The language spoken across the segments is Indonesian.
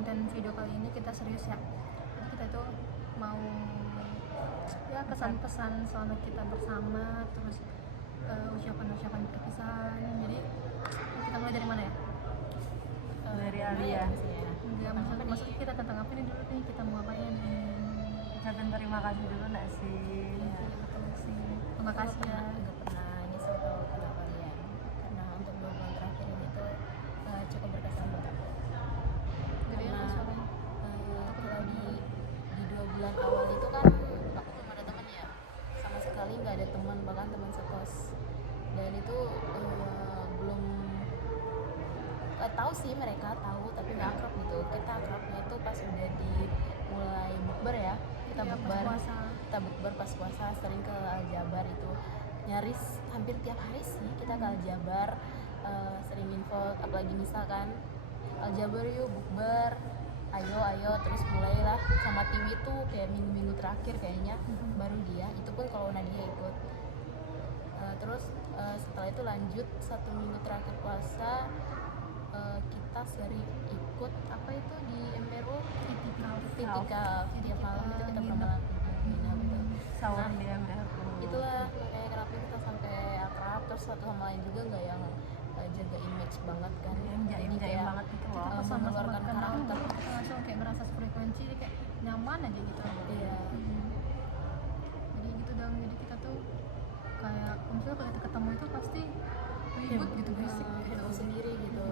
konten video kali ini kita serius ya. Jadi kita tuh mau ya pesan-pesan selama kita bersama, terus ucapan-ucapan perpisahan. Jadi kita mulai dari mana ya? Dari Alia. Ya, maksudnya kita tentang apa nih dulu nih, kita mau ngapain? Ucapin terima kasih dulu nggak sih? Iya, betul sih. Terima kasih ya. Nggak pernah nyesel tahu kenal kalian, karena untuk 2 bulan terakhir ini tuh cukup berkesan buat aku. Jadi Karena apa suaranya? kalau di 2 bulan awal itu kan aku belum ada teman ya, sama sekali nggak ada teman, bahkan teman sekos. Dan itu belum tahu sih, mereka tahu tapi nggak akrab gitu. Kita akrabnya itu pas udah di mulai bukber ya, kita Iya, bukber, pas puasa. kita bukber pas puasa, sering ke Aljabar itu, nyaris hampir tiap hari sih kita ke Aljabar, sering info, apalagi misalkan Aljabar yuk bukber, ayo terus mulailah sama Tiwi tuh kayak minggu-minggu terakhir kayaknya baru dia, itu pun kalau Nadia ikut. Terus setelah itu lanjut 1 minggu terakhir puasa, kita sering ikut apa itu di MRU Itikaf tiap malam itu kita bermalam nginep gitu. Sahur Nah, di MRU. itulah makanya kenapa kita sampai akrab, terus satu sama lain juga nggak yang jaga image banget kan, Jaim banget gitu loh. Pas sama-sama mengeluarkan kenal, karakter. kita langsung kayak ngerasa frekuensi, kayak nyaman aja gitu. Iya. Jadi gitu dong, jadi kita tuh kayak misalnya kalau kita ketemu itu pasti ribut gitu, berisik. Heboh sendiri gitu.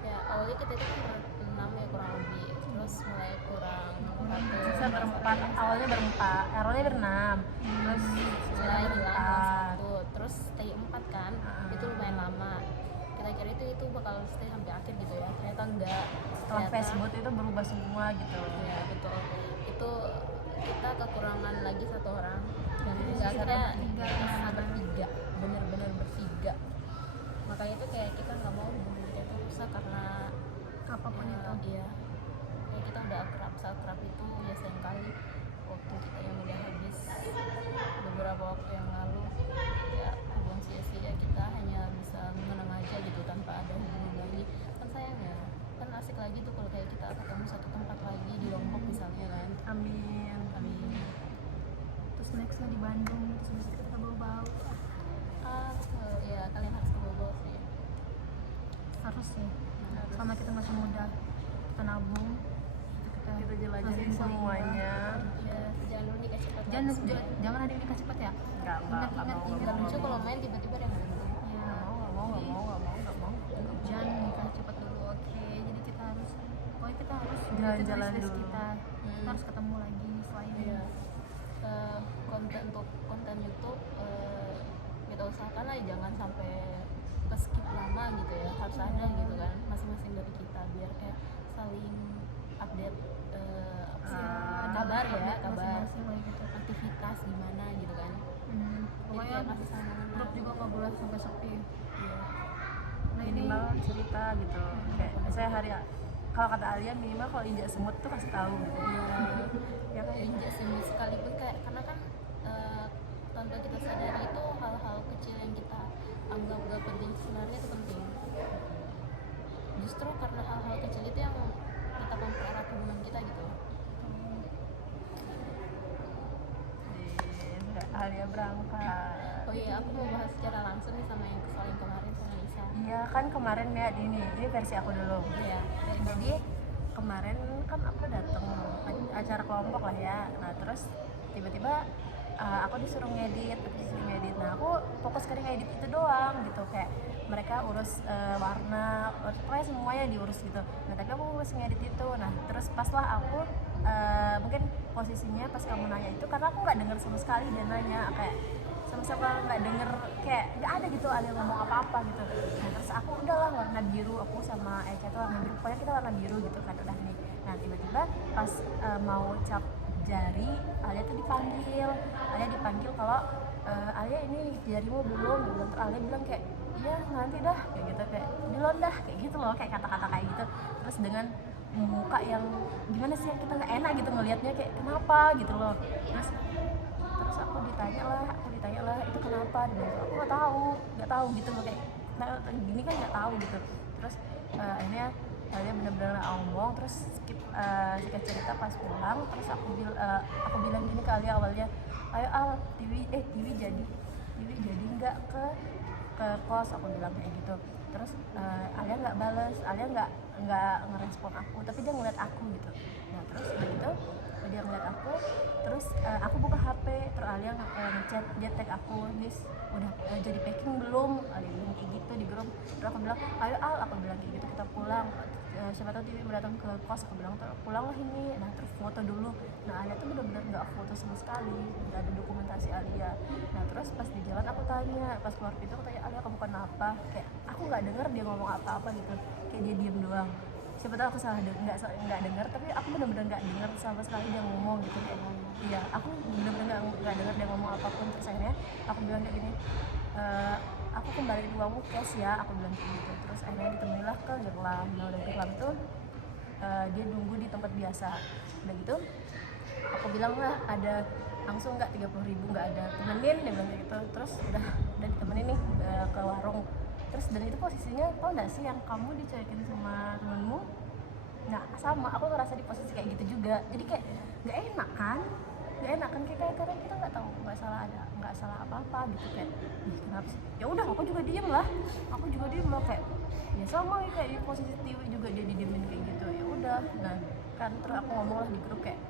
Ya awalnya kita itu kan berenam ya kurang lebih, terus mulai kurang Bisa berempat, awalnya berempat, awalnya berenam, terus mulai hilang berempat. satu, terus stay 4 kan, itu lumayan lama. Kita kira itu bakal stay sampai akhir gitu ya, ternyata enggak. Setelah Facebook itu berubah semua gitu. Ya betul, itu kita kekurangan lagi 1 orang, dan akhirnya kita bertiga, bener-bener bertiga. Makanya itu kayak kita nggak mau hubungan kita itu rusak karena Apapun ya, itu. iya, ya kita udah akrab, seakrab itu ya sayang kali waktu kita yang udah habis beberapa waktu yang lalu, ya buang sia-sia, kita hanya bisa mengenang aja gitu tanpa ada hubungan lagi. Kan sayang ya, kan asik lagi tuh kalau kayak kita ketemu satu tempat lagi di Lombok misalnya kan. Amin. Amin. Terus nextnya di Bandung, terus bisa kita bau-bau. Ya kalian harus ke Bogor sih. Harus sih, sama kita masih muda, kita nabung, Kita jelajahin ngasihin semuanya. Ya, jangan dulu nikah cepat. jangan ada yang nikah cepat ya. Nggak Nggak lucu kalau main tiba-tiba ada yang berhenti. Ya, nggak mau. jangan nikah cepat dulu, oke. Jadi kita harus, pokoknya kita harus Jalan-jalan list dulu. kita harus ketemu lagi selain Iya. Untuk konten YouTube kita usahakan lah jangan sampai ke skip lama gitu ya, harus ada gitu kan masing-masing dari kita, biar kayak saling update kabar ya, kabar masing-masing lah gitu. aktivitas gimana gitu kan. Pokoknya Jadi masih sama grup juga nggak boleh sampai sepi. Iya. Nah ini Minimal cerita gitu. Kayak saya kalau kata Alia minimal kalau injak semut tuh kasih tahu gitu. Ya kan injak semut sekalipun, kayak karena kan tanpa kita sadari itu hal-hal kecil yang kita anggap gak penting sebenarnya itu penting. Justru karena hal-hal kecil itu yang kita mempererat hubungan kita gitu. Nggak, Alia berangkat. Oh iya, aku mau bahas secara langsung nih sama yang kesal yang kemarin sama Nisa. Iya kan kemarin ya ini versi aku dulu. Iya. Jadi kemarin kan aku datang acara kelompok lah ya. Nah terus tiba-tiba aku disuruh ngedit. Nah aku fokus ke ngedit itu doang gitu, kayak mereka urus warna, pokoknya semuanya diurus gitu. Nah tapi aku urus ngedit itu. Nah terus pas lah aku mungkin posisinya pas kamu nanya itu karena aku nggak dengar sama sekali dia nanya, kayak sama-sama nggak denger, kayak nggak ada gitu ada ngomong apa-apa gitu. Nah terus aku udahlah warna biru, aku sama Eca tuh warna biru, pokoknya kita warna biru gitu kan udah nih. Nah tiba-tiba pas mau cap jari, Alia tuh dipanggil kalau Alia ini jarimu belum, terus Alia bilang kayak iya nanti dah, kayak gitu, kayak belum dah, kayak gitu loh, kayak kata-kata kayak gitu. Terus dengan muka yang gimana sih, kita nggak enak gitu ngelihatnya, kayak kenapa gitu loh. Terus aku ditanya lah itu kenapa, dan aku nggak tahu gitu loh, kayak nah, gini kan nggak tahu gitu. Terus akhirnya Alia bener-bener gak ngomong, terus skip singkat cerita pas pulang, terus aku bilang gini ke Alia awalnya, ayo Al, Tiwi jadi nggak ke kos, aku bilang kayak gitu. Terus Alia nggak bales, Alia nggak ngerespon aku, tapi dia ngeliat aku gitu. Nah terus begitu dia ngeliat aku, terus aku buka HP, terus Alia ngechat, dia tag aku, Nis udah jadi packing belum, Alia bilang kayak gitu di grup. Terus aku bilang ayo Al, aku bilang kayak gitu, kita pulang, siapa tahu Tiwi datang ke kos, aku bilang pulang lah ini. Nah terus foto dulu. Nah Alia tuh benar-benar nggak foto sama sekali, nggak ada dokumentasi Alia. Nah terus pas di jalan aku tanya, pas keluar pintu aku tanya, Alia kamu kenapa? Kayak aku nggak dengar dia ngomong apa-apa gitu, kayak dia diem doang. Siapa tahu aku salah nggak dengar, tapi aku benar-benar nggak dengar sama sekali dia ngomong gitu. Kayak iya, aku benar-benar nggak dengar dia ngomong apapun. Terus akhirnya aku bilang kayak gini, aku kembaliin uangmu cash ya, aku bilang kayak gitu. Terus akhirnya ditemanilah ke Gerlam. Nah udah Gerlam tuh dia nunggu di tempat biasa. Udah gitu aku bilang lah ada langsung nggak 30.000, nggak ada, temenin, dia bilang kayak gitu. Terus udah ditemenin nih ke warung. Terus dan itu posisinya tau nggak sih yang kamu dicuekin sama temenmu, nah sama aku ngerasa di posisi kayak gitu juga. Jadi kayak nggak enak kan kayak karena kita nggak tahu, nggak salah apa-apa gitu. Kayak kenapa sih, ya udah aku juga diem lah kayak ya sama kayak di posisi Tiwi juga dia didiemin kayak gitu, ya udah. Nah kan terus aku ngomong lah di grup kayak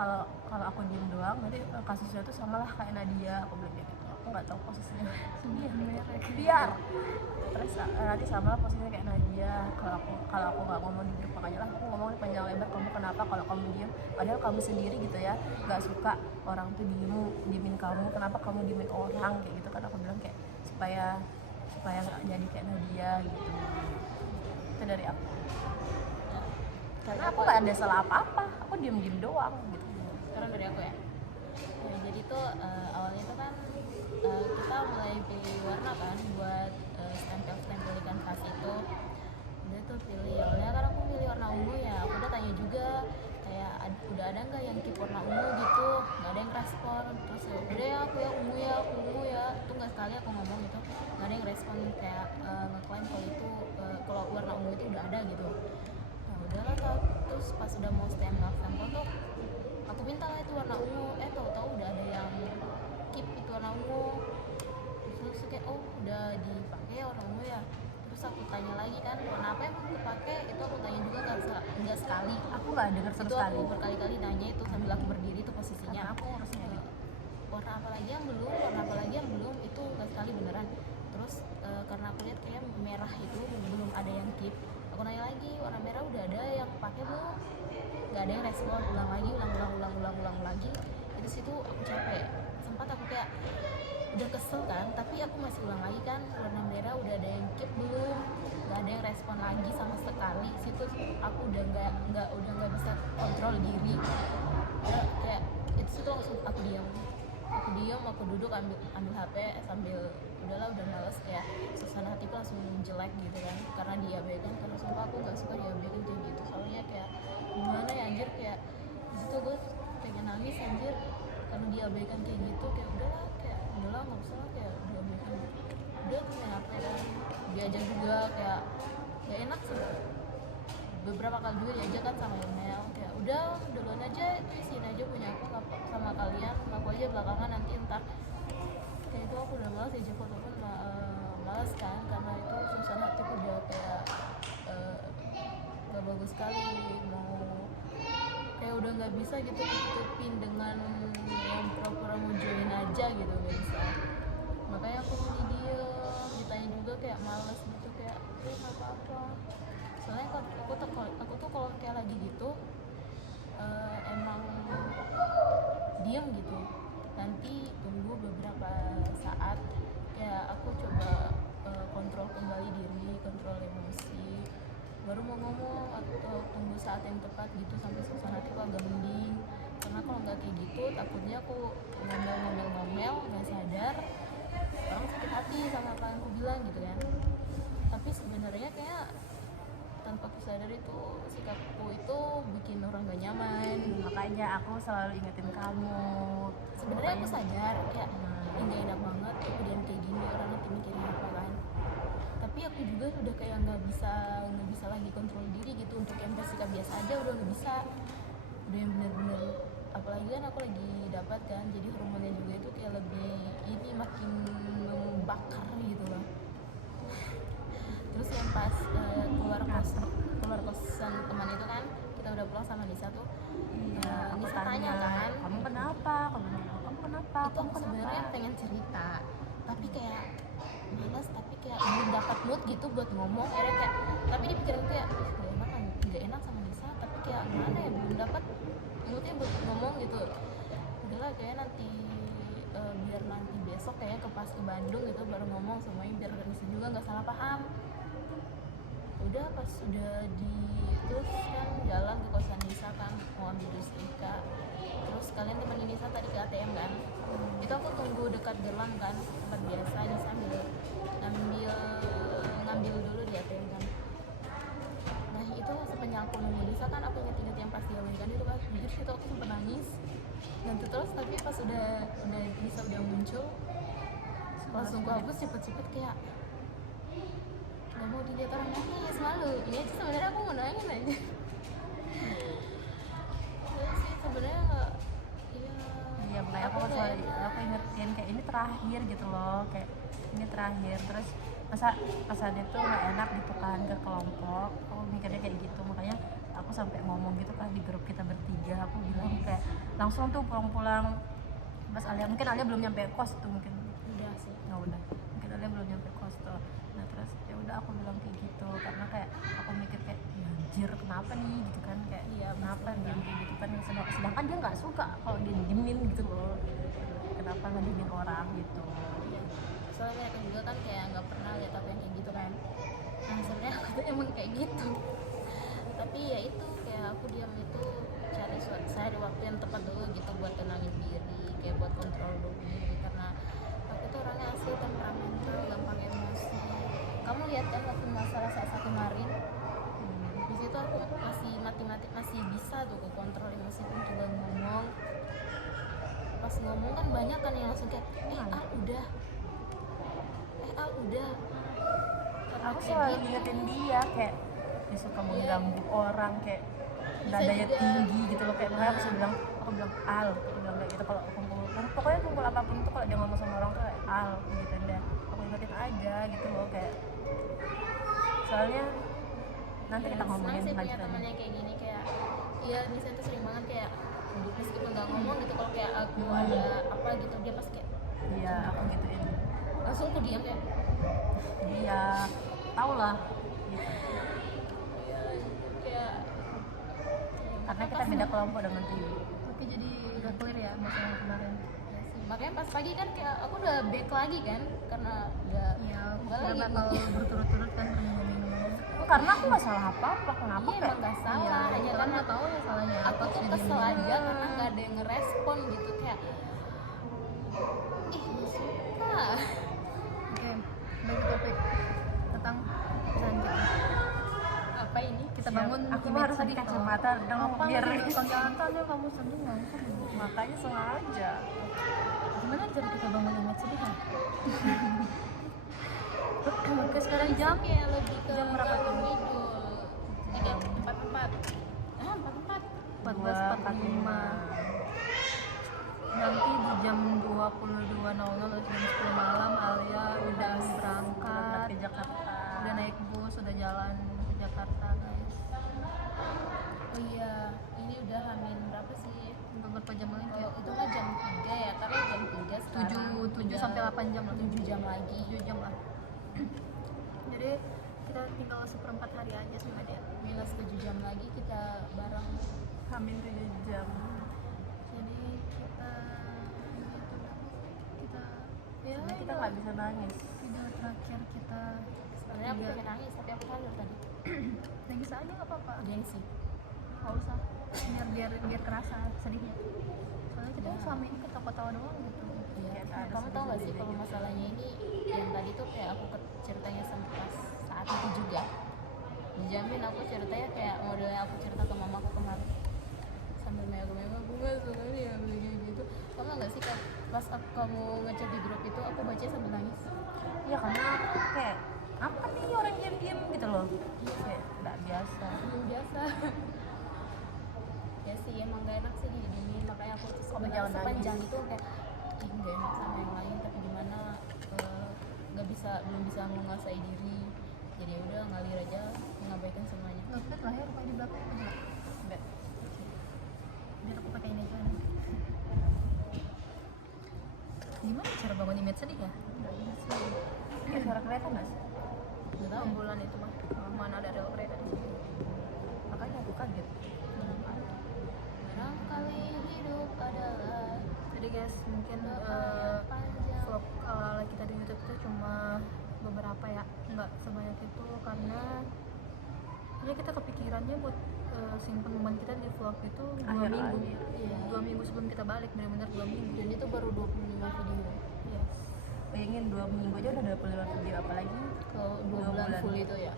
kalau aku diem doang nanti kasusnya tuh sama lah kayak Nadia, aku bilang kayak gitu. Aku nggak tahu posisinya biar terus nanti sama lah posisinya kayak Nadia. Kalau aku nggak ngomong di grup, makanya lah aku ngomong panjang lebar, kamu kenapa kalau kamu diem, padahal kamu sendiri gitu ya nggak suka orang tuh diemin kamu, kenapa kamu diemin orang kayak gitu kan. Aku bilang kayak supaya nggak jadi kayak Nadia gitu. Itu dari aku, karena aku nggak ada salah apa-apa, aku diem doang gitu. Sekarang dari aku ya. Nah, jadi tuh awalnya tuh kan kita mulai pilih warna kan buat stempel di kanvas itu. Udah tuh pilih, awalnya kan aku pilih warna ungu ya. Aku udah tanya juga kayak udah ada nggak yang keep warna ungu gitu, nggak ada yang respon. Terus ya udah ya aku ya ungu ya. Itu nggak sekali aku ngomong gitu, nggak ada yang respon kayak ngeklaim kalau itu kalau warna ungu itu udah ada gitu. Nah udahlah Kak. Terus pas udah mau stempel tuh aku minta lah itu warna ungu, tahu-tahu udah ada yang keep itu warna ungu. Terus kayak oh udah dipakai warna ungu ya. Terus aku tanya lagi kan warna apa yang aku pakai, itu aku tanya juga nggak sekali, Aku nggak dengar sama itu sekali. aku berkali-kali nanya itu sambil aku berdiri itu posisinya. Karena aku ngurusnya gitu. Warna apa lagi yang belum itu nggak sekali beneran. Terus karena aku lihat kayak merah itu belum ada yang keep, aku nanya lagi warna merah udah ada yang pakai belum, nggak ada yang respon. Ulang lagi. Di situ aku capek, sempat aku kayak udah kesel kan, tapi aku masih ulang lagi kan warna merah udah ada yang keep belum, nggak ada yang respon lagi sama sekali. Situ aku udah nggak bisa kontrol diri ya, kayak itu situ langsung aku diam, aku duduk ambil HP sambil udah males, kayak suasana hatiku langsung jelek gitu kan, karena diabaikan. Karena sumpah aku nggak suka diabaikan kayak gitu, soalnya kayak gimana ya anjir, kayak disitu gue pengen nangis anjir karena diabaikan kayak gitu. Kayak udahlah nggak usah lah, kayak diabaikan udah punya HP kan, diajak juga kayak gak enak sih. Beberapa kali juga diajak kan sama email, kayak udah duluan aja, itu isiin aja punya aku sama kalian, aku aja belakangan nanti ntar. Kayak itu aku udah malas diajak foto pun malas kan, karena itu suasana hatiku udah kayak gak bagus sekali, mau kayak udah nggak bisa gitu ditutupin dengan yang pura-pura mau join aja gitu, nggak bisa. Makanya aku mau diem, ditanya juga kayak males gitu, kayak nggak apa-apa. Soalnya aku tuh kalau kayak lagi gitu emang diem gitu, nanti tunggu beberapa saat kayak aku coba kontrol kembali diri, kontrol emosi, baru mau ngomong, atau tunggu saat yang tepat gitu sampai suasana hatiku agak mending. Karena kalau nggak kayak gitu takutnya aku ngomel nggak sadar orang sakit hati sama apa yang aku bilang gitu kan. Tapi sebenarnya kayak tanpa aku sadar itu sikapku itu bikin orang gak nyaman. Makanya aku selalu ingetin kamu. Sebenarnya aku sadar kayak nggak enak banget aku diam kayak gini, orang nanti mikirin apa kan. Tapi aku juga udah kayak nggak bisa lagi kontrol diri gitu. Untuk yang bersikap biasa aja udah nggak bisa, udah yang bener-bener, apalagi kan aku lagi dapat kan, jadi hormonnya juga itu kayak lebih ini makin membakar gitu loh. Terus yang pas keluar kosan teman itu kan, kita udah pulang sama Nisa tuh, Iya, aku Nisa tanya kan, kamu kenapa? Kamu kenapa? itu aku sebenarnya pengen cerita tapi kayak malas, tapi kayak belum dapat mood gitu buat ngomong. Akhirnya kayak, tapi di pikiran kayak nggak enak sama Nisa, tapi kayak mana ya, belum dapat moodnya buat ngomong gitu. Udahlah kayak nanti biar nanti besok kayak pas ke Bandung gitu baru ngomong semuanya, biar Nisa juga nggak salah paham. Udah pas udah di terus kan jalan ke kosan Nisa kan, mau ambil jus Ika, terus kalian temenin Nisa tadi ke ATM kan. Itu aku tunggu dekat gelang kan, tempat biasa Nisa ngambil dulu di ATM kan. Nah itu sepanjang aku nunggu Nisa kan, aku inget-inget yang pas dia kan itu kan, jujur itu aku sempat nangis. Dan terus tapi pas udah Nisa udah muncul, langsung aku hapus cepet-cepet kayak nggak mau dilihat orang nangis malu. Ini aja sebenarnya aku mau nangis aja. Ya sih sebenarnya Iya, makanya aku ingetin kayak ini terakhir gitu loh, kayak ini terakhir. Terus masa dia tuh nggak enak gitu kan ke kelompok, aku mikirnya kayak gitu. Makanya aku sampai ngomong gitu kan di grup kita bertiga, aku bilang kayak langsung tuh pulang-pulang pas mungkin Alia belum nyampe kos tuh, mungkin udah sih. nggak udah, mungkin Alia belum nyampe kos tuh. Nah terus ya udah aku bilang kayak gitu karena kayak aku mikir kayak ya, anjir kenapa nih gitu kan, kayak Iya, kenapa pasti. dia kayak gitu kan, sedangkan dia nggak suka kalau dia diemin gitu loh, kenapa ngediemin orang gitu. Iya. Soalnya mereka juga kan kayak nggak pernah lihat aku yang kayak gitu kan. Nah sebenarnya aku tuh emang kayak gitu. Tapi ya itu kayak aku diam itu cari waktu yang tepat dulu gitu buat tenangin diri, kayak buat kontrol dulu diri, karena aku tuh orangnya asli temperamental, gampang emosi. Kamu lihat kan waktu masalah saya kemarin, di situ aku masih bisa tuh ke kontrol emosi pun coba ngomong. Pas ngomong kan banyak kan yang langsung kayak udah karena Aku kayak selalu gitu. ngingetin dia kayak dia suka mengganggu orang, kayak Bisa nadanya juga. tinggi gitu loh, kayak makanya aku bilang aku bilang kayak gitu kalau pokoknya kumpul apapun tuh kalau dia ngomong sama orang tuh kayak gitu deh, aku ingetin aja gitu loh, kayak soalnya nanti kita ngomongin Senang sih punya lanjutannya. temannya kayak gini, kayak iya Nisa tuh sering banget kayak meskipun nggak ngomong gitu, kalau kayak aku ada apa gitu dia pas kayak Iya, aku gituin langsung aku diam kayak dia, tau lah gitu. kayak Karena kita beda kelompok dengan Tiwi. Tapi jadi udah clear ya masalah yang kemarin. ya sih. Makanya pas pagi kan kayak aku udah back lagi kan, karena udah Iya, enggak udah lagi bakal berturut-turut kan minum-minum. Karena aku nggak salah apa-apa, kenapa iya kayak emang nggak salah, hanya Kita kan nggak tahu ya salahnya aku apa tuh sih kesel dia. aja karena nggak ada yang ngerespon gitu, kayak nggak suka. Oke, balik ke topik tentang pesan kita. Apa ini Kita bangun aku image harus tadi sedih, kacamata dong apa biar kacamata kamu sedih nggak? makanya sengaja. Gimana cara kita bangun image sedih kan? Oke, sekarang jam kayak lebih ke jam berapa tuh? Idul 44 14.45. Nanti di jam 22.00 atau jam 10 malam Alia udah berangkat ke Jakarta. udah naik bus, udah jalan ke Jakarta guys. Oh iya, ini udah hamin berapa sih? Beberapa jam lagi Kayak itu kan jam 3 ya, tapi jam 3 sekarang 7 sampai 8 jam lah, 7 jam lagi. 7 jam lah. Jadi kita tinggal seperempat hari aja sama dia. Minus 7 jam lagi kita bareng. Hamin 7 jam. Jadi kita ya Sebenarnya kita nggak bisa nangis. video terakhir kita Sebenarnya aku pengen nangis, tapi aku tidur tadi. nangis aja nggak apa-apa, Gengsi. nggak usah, biar kerasa sedihnya. Soalnya kita selama ini ketawa-tawa doang gitu. Iya. Kayak tak ada Kamu tau gak sih sedih-sedih kalau gitu. masalahnya ini yang tadi tuh kayak aku ceritanya sama pas saat itu juga. Dijamin aku ceritanya kayak modelnya aku cerita ke mamaku kemarin. Sambil mega-mega aku gak suka nih ya begini gitu. Kamu gak sih pas kamu ngechat di grup itu aku baca sambil nangis. Ya karena aku kayak apa nih orang diam-diam gitu loh, kayak nggak biasa. biasa. Ya sih emang gak enak sih digini, makanya aku tuh Kamu sebenarnya jangan sepanjang nangis. itu kayak ih gak enak sama yang lain, tapi gimana belum bisa menguasai diri, jadi ya udah ngalir aja mengabaikan semuanya. Ngepet lah ya rupanya di belakang aja. Nggak. Biar aku pakai ini aja. Gimana cara bangun image sedih ya? Ini suara kereta nggak sih? Gak tau. Ambulan itu mah. Mana ada rel kereta di sini. Makanya aku kaget. Barangkali hidup adalah Jadi guys, mungkin panjang. vlog ala kita di YouTube itu cuma beberapa ya, nggak sebanyak itu karena ya kita kepikirannya buat simpen momen kita di vlog itu 2 Akhir minggu. akhir. Iya. 2 minggu sebelum kita balik, benar-benar 2 minggu. Dan itu baru 25 video. Yes. Bayangin 2 minggu aja udah 25 video, apalagi Kalau 2 2 bulan bulan. full itu ya.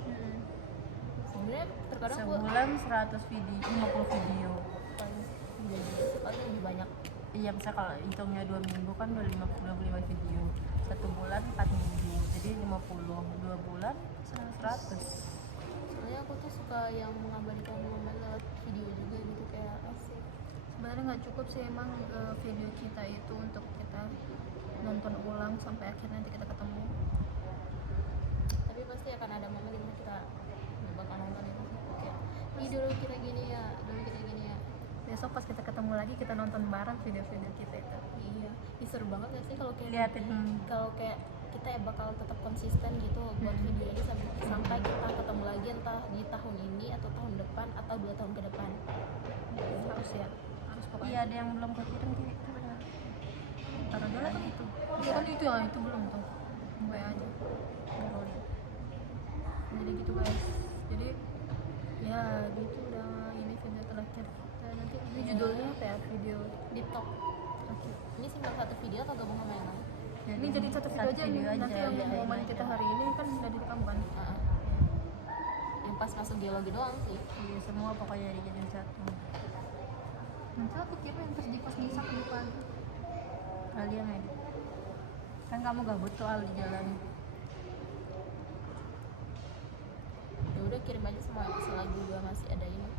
Sebenarnya terkadang gua sebulan 100 video, 50 video. paling enggak juga sih, paling lebih banyak. Iya, bisa kalau hitungnya 2 minggu kan 25 video, 1 bulan 4 minggu, jadi 50, 2 bulan 100. Soalnya aku tuh suka yang mengabadikan momen lewat video juga gitu, kayak asik. Sebenarnya nggak cukup sih emang video kita itu untuk kita nonton ulang sampai akhir nanti kita ketemu. Tapi pasti akan ada momen dimana kita bakal nonton itu sih, kayak ih dulu kita gini ya, dulu kita gini ya. Besok pas kita ketemu lagi kita nonton bareng video-video kita itu. Iya, ih seru banget gak sih kalau kayak Liatin. kalau kayak kita ya bakal tetap konsisten gitu buat video ini sampai kita ketemu lagi entah di tahun ini atau tahun depan atau 2 tahun ke depan. Harus ya, harus pokoknya. Iya, ada yang belum kekirim kiri itu benar. Taruh dulu kan itu. Iya kan itu ya, itu belum tuh. Gue aja. Baru lihat. Jadi gitu guys. Jadi ya gitu udah ini video terakhir kita. Nanti ini judulnya apa ya, video Di top terakhir. ini sih satu video atau gabung sama yang lain? Ini jadi satu video aja nih. Nanti yang ya, momen kita hari ini kan udah direkam kan. Heeh. Yang pas masuk geologi doang sih. Iya, semua pokoknya dijadiin satu. Nanti aku kira yang pas di kos Nisa ke depan. Kalian edit. Kan kamu gabut tuh Al di jalan. Ya udah kirim aja semua selagi gua masih ada ini.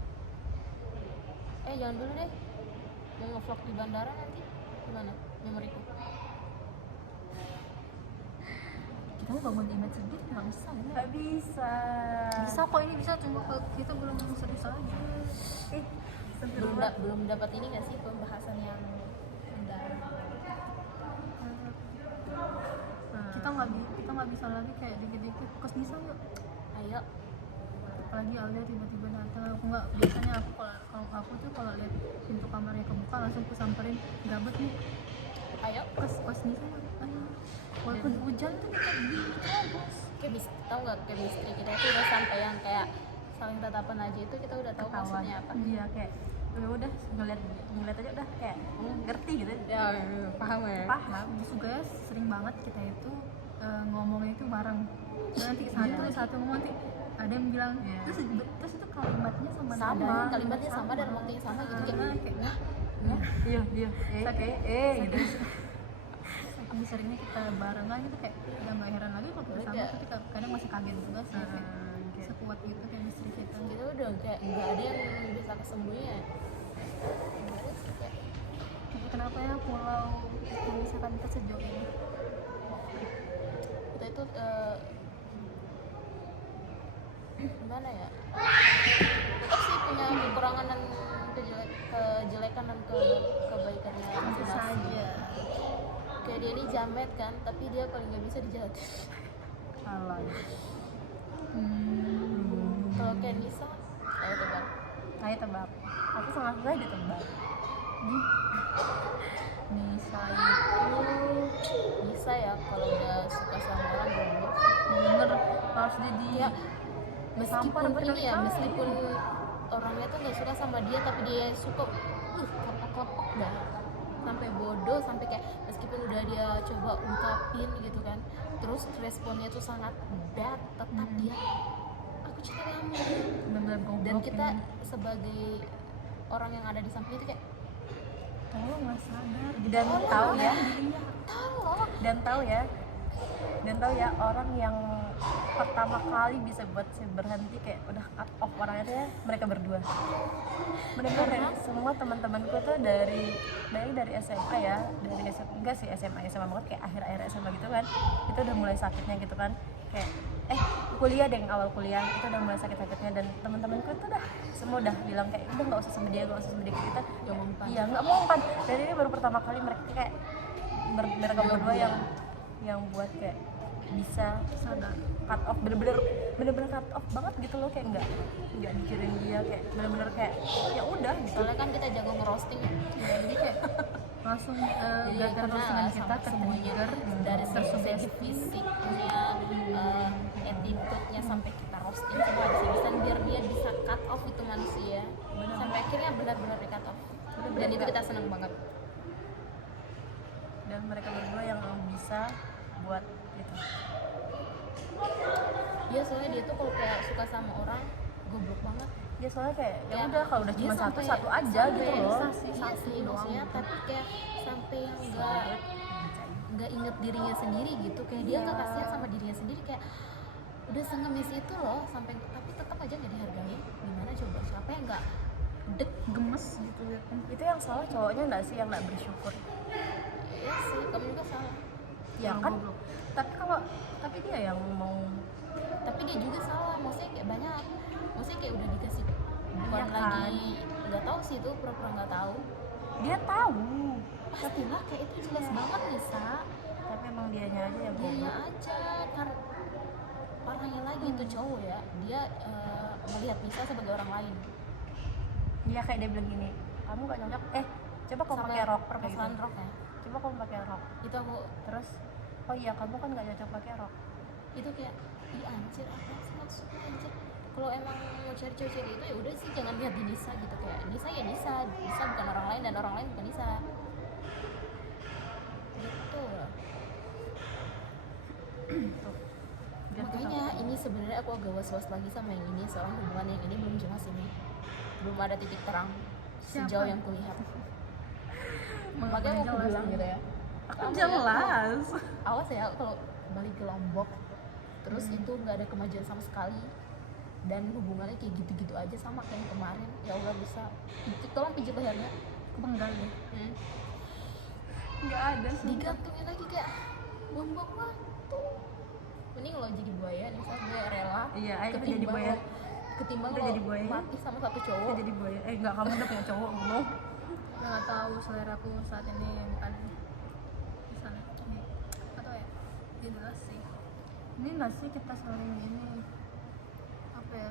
Jangan dulu deh. Mau nge-vlog di bandara nanti gimana memoriku? Kita mau bangun image sedih nggak bisa ya? Nggak bisa. Bisa kok, ini bisa, cuma kita belum sedih saja. Belum dapat ini nggak sih pembahasan yang mendalam? Kita nggak bisa lagi kayak dikit-dikit kos Nisa yuk. Ayo. Apalagi Alda tiba-tiba datang. Aku nggak, biasanya aku kalau aku tuh kalau lihat pintu kamarnya kebuka langsung aku samperin, gabut nih Ayo. kos Nisa. Ayo. Walaupun hujan tuh kita terus. Tahu nggak chemistry kita itu udah sampai yang kayak saling tatapan aja itu kita udah tahu Ketawa. maksudnya apa. Iya, kayak udah ngeliat aja udah kayak ngerti gitu. Ya, paham ya. Paham. Terus juga ya, sering banget kita itu ngomongnya itu bareng. Dan nanti satu ngomong, nanti ada yang bilang, Iya. terus itu kalimatnya sama Kalimatnya sama dan waktunya sama gitu kayak kayak nah, Iya, gitu. saking seringnya kita barengan gitu, kayak udah nggak heran lagi kalau kita sama, Udah. tapi kadang masih kaget juga sih kayak Kayak sekuat itu chemistry kita. kita udah kayak nggak ada yang bisa kesembunyi ya. Nggak sih, kayak Tapi kenapa ya pulau yang misalkan kita sejauh ini kita itu gimana ya, tetap sih punya kekurangan dan kejelekan dan kebaikannya tentu masing-masing. saja. Kayak dia ini jamet kan, tapi dia paling nggak bisa dijahat. salah. Kalau kayak Nisa, ayo tebak. Ayo tebak. Aku sama aku aja tebak. Nisa itu Nisa ya kalau udah suka sama orang goblok. bener harus jadi Ya, meskipun Sampah ini ya, berkali-kali. meskipun orangnya tuh nggak suka sama dia tapi dia suka kelepek dah, sampai bodoh, sampai kayak meskipun udah dia coba ungkapin gitu kan, terus responnya tuh sangat bad, tetap dia aku cinta kamu. bener-bener goblok. Dan kita ini. sebagai orang yang ada di samping itu kayak tolong nggak sadar Dan tahu ya, tolong dan tahu ya, Dan tahu ya, orang yang pertama kali bisa buat saya berhenti kayak udah cut off orangnya mereka berdua. Bener-bener ya, semua teman-temanku tuh dari SMA ya, dari SMA enggak sih SMA banget, kayak akhir-akhir SMA gitu kan, itu udah mulai sakitnya gitu kan, kayak kuliah deh, awal kuliah itu udah mulai sakit-sakitnya, dan teman-temanku tuh udah semua udah bilang kayak udah nggak usah sama dia kita Gak mempan. iya nggak mau kan. Dan ini baru pertama kali mereka kayak mereka berdua yang buat kayak bisa sadar cut off, bener-bener cut off banget gitu loh, kayak nggak mikirin dia, kayak bener-bener kayak ya udah gitu. Soalnya kan kita jago ngerosting ya. Jadi kayak langsung Jadi gara-gara roastingan kita sama semuanya ke-trigger dari tersebut. segi fisiknya, attitude-nya, sampai kita roasting semua habis-habisan biar dia bisa cut off itu manusia. Sampai akhirnya benar-benar di cut off. Dan itu kita senang banget. Dan mereka berdua yang bisa buat gitu. Iya, soalnya dia tuh kalau kayak suka sama orang goblok banget. Ya soalnya kayak ya Ya, udah kalau udah dia cuma sampai- satu aja sampai gitu loh. iya sih maksudnya, tapi kayak sampai yang nggak inget dirinya sendiri gitu, kayak dia nggak kasihan sama dirinya sendiri, kayak udah sengemis itu loh, sampai tapi tetap aja nggak dihargai. Gimana coba, siapa yang nggak dek Gemes gitu ya kan. Itu yang salah cowoknya nggak sih, yang nggak bersyukur? ya sih, kamu juga salah, Ya Orang kan. goblok. Tapi dia yang mau. tapi dia juga salah. Maksudnya kayak banyak, maksudnya kayak udah dikasih bukan Iya kan? lagi nggak tahu sih, itu pura-pura nggak tahu. Dia tahu, Pastilah kayak itu jelas banget Nisa. tapi emang dianya aja yang Dianya goblok. aja, karena parahnya lagi itu cowok ya, dia melihat Nisa sebagai orang lain. Iya, kayak dia bilang gini, kamu gak cocok, coba kamu Sampai pakai rok, kayak permasalahan gitu. rok ya, Coba kamu pakai rok, itu aku terus oh iya kamu kan gak cocok pakai rok. itu kayak ih anjir, apa sih maksudnya anjir. Kalau emang mau cari cewek-cewek itu ya udah sih, jangan lihat di Nisa gitu, kayak Nisa ya Nisa bukan orang lain, dan orang lain bukan Nisa gitu. Tuh. Makanya ini sebenarnya aku agak was-was lagi sama yang ini, soalnya hubungan yang ini belum jelas, ini belum ada titik terang sejauh yang kulihat. Makanya aku jelas bilang nih. gitu ya, Aku kamu ya, jelas. awas ya kalau balik ke Lombok terus itu nggak ada kemajuan sama sekali, dan hubungannya kayak gitu-gitu aja sama kayak yang kemarin. Ya Allah, bisa tolong pijit lehernya. Kepenggal deh. Nggak ada sih. Digantungin lagi kayak buang-buang waktu. Mending lo jadi buaya nih, saya gue rela. Iya, ayo kita jadi buaya. Ketimbang Kita lo jadi buaya. mati sama satu Kita cowok. jadi buaya. Enggak, kamu udah punya cowok belum? Nggak tahu selera aku saat ini bukan di sana ini atau ya jelas sih. Ini nggak sih kita saling ini Apa ya?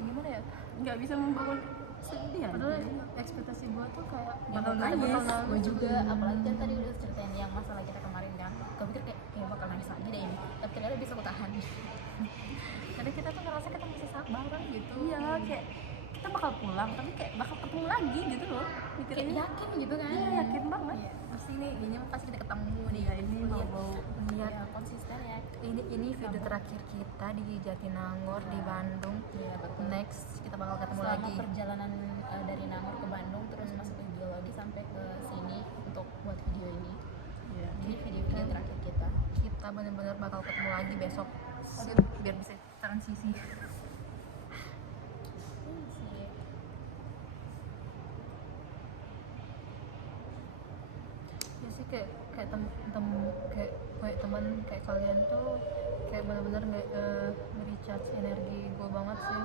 gimana ya? Nggak bisa membangun sedih ya. Padahal ekspektasi gua tuh kayak Bakal kita nangis. bakal nangis Gue juga, apalagi kan tadi udah ceritain yang masalah kita kemarin kan. Gue pikir kayak bakal nangis lagi deh ini, tapi ternyata bisa aku tahan. Jadi kita tuh ngerasa kita masih sabar kan gitu. Iya, kayak kita bakal pulang tapi kayak bakal ketemu lagi gitu loh. Kayak Mikirnya yakin gitu kan. iya, yakin banget. Iya, pasti ini pasti kita ketemu nih. Iya, ini Lihat- mau lihat Ya, konsisten ya. ini video terakhir kita di Jatinangor di Bandung. Iya, betul. Next kita bakal ketemu Selama lagi. perjalanan dari Nangor ke Bandung terus masuk ke geologi sampai ke sini untuk buat video ini. Iya. Ini video-video terakhir kita. Kita benar-benar bakal ketemu lagi besok. Biar bisa transisi. Sih. Ya sih kayak kayak teman kayak kalian tuh kayak benar-benar nge-recharge energi gue banget sih.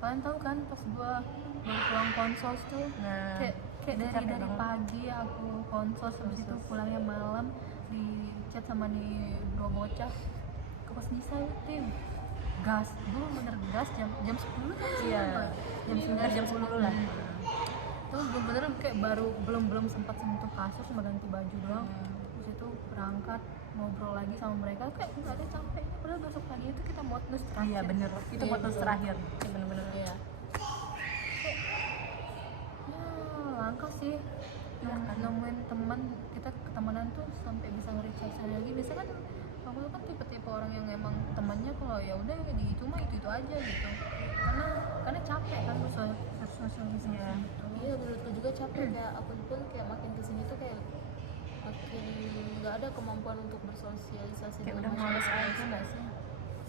Kalian tahu kan pas gue baru pulang konsos tuh Nah, kayak itu dari capek banget. pagi aku konsos, habis itu pulangnya malam di chat sama di dua bocah ke kos Nisa tim gas dulu bener gas jam 10 kan sih. Iya. jam 10 lah. Tuh bener-bener kayak belum sempat sentuh kasur, cuma ganti baju doang. Terus itu berangkat ngobrol lagi sama mereka, kayak nggak ada capeknya. Padahal besok pagi itu kita modus terakhir. Iya bener. Itu Iya, motor betul. terakhir. Iya, bener-bener. Iya. Ya langka sih yang nemuin teman, kita ketemenan tuh sampai bisa nge-recharge energi. Biasanya kan aku tuh kan tipe-tipe orang yang emang temannya kalau ya udah di itu mah itu aja gitu, karena capek kan bersosialisasi Iya. gitu. Iya, menurutku juga capek. Kayak aku pun kayak makin kesini tuh kayak makin nggak ada ada kemampuan untuk bersosialisasi Kayak dengan udah males masyarakat. aja nggak sih?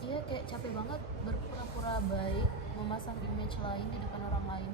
Iya, kayak capek banget berpura-pura baik, memasang image lain di depan orang lain.